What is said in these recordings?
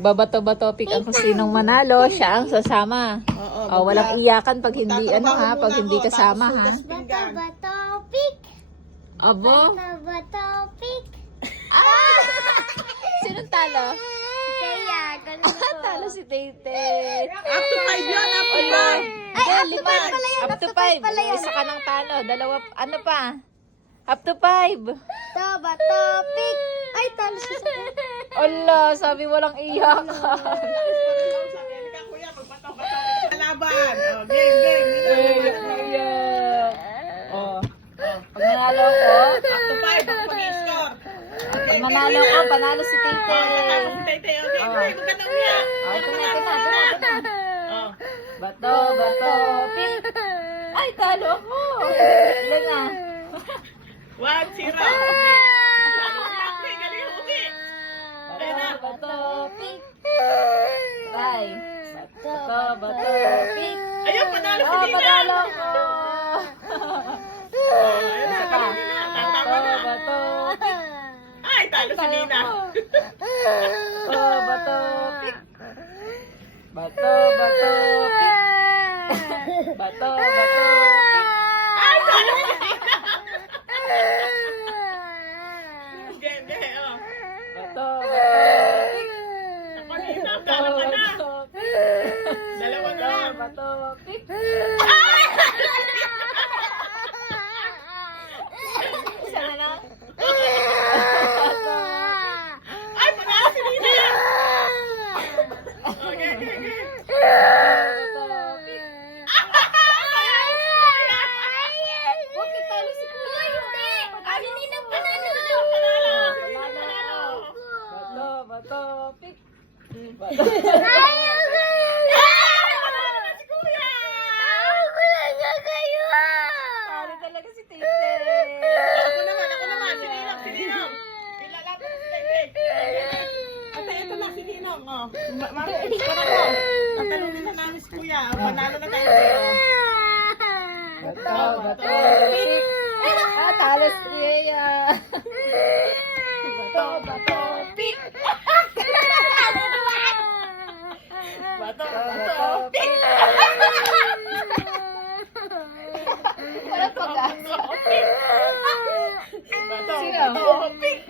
Babato-bato pick ang kung sinong manalo, siya ang sasama. Oh, walang iyakan pag hindi pag hindi kasama ha. Bato-bato pick. Abo? Bato-bato pick. Sinong talo? Kaya, ganun ko. Talo si Tete. Up to 5 yun, up to 5. Ay, lima. Up to 5. Isa ka ng talo. Dalawa, ano pa? Up to 5. Bato-bato pick. Ay, talo siya sa Ala, sabi walang iyakan. Laban. Oh, game. Iyak. Oh. Pag nanalo ko, Up to 5 ang mag-score. pag nanalo ko, panalo si Tete. Tete, okay. Huwag ka na umiyak. Oh, ito na. Oh. Bato, pink. Ay, talo ako. Ilan na? 1-0. Okay. Galing uwi. Bato, pink. Bye. Bato, pink. Ayun, panalo si Oh, Nina. panalo ko. Ayun, sa kanina na. Tatama na. Bato, pink. Ay, talo si Nina. Bato, pink. Bato, pink. Bato, pink. Ay, talo si Nina. Game, oh. Bato, pink. Ako, Nina, talo ka na. Dalawa na lang. Bato, pink. Isa na lang. Ay, panalo si Nina. Okay. Bato, pink. Bakit talo si Kuya? Ano ninang panalo? Bato, pink. Bato. Talo talaga si Tete. Ako naman. Sininong. Ilalaban si Tete. Ate, ito na, sininong. Oh. Mami, panalo. Tatalunin na namin si Kuya. Panalo na tayo sa'yo. Bato, pink. Talo si Kuya. Bato, pink. Bato, pink. Walang pag-asa. Bato, Sino? pink.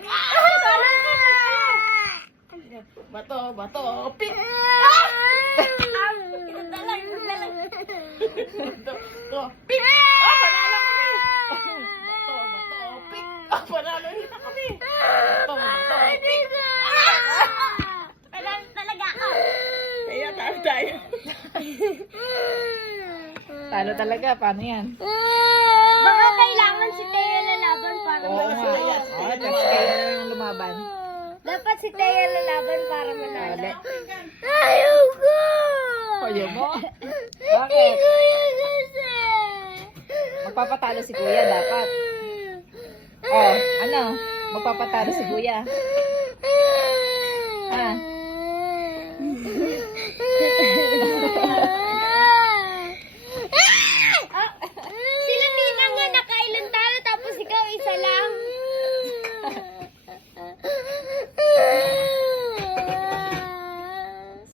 Bato, pink. Bato, pink. Panalo kami. Bato, pink. Panalo na kami. Bato, pink. Talaga ako. Kaya tayo. Talo talaga. Paano yan? Baka kailangan si Teo lalaban para Oo nga. manalo. Tapos kayo na lang lumaban. Dapat si Teo lalaban para manalo. Wala. Ayoko! Ayaw mo? Bakit? Kuya kasi! Magpapatalo si Kuya dapat. Oh, ano? Magpapatalo si Kuya. Ah.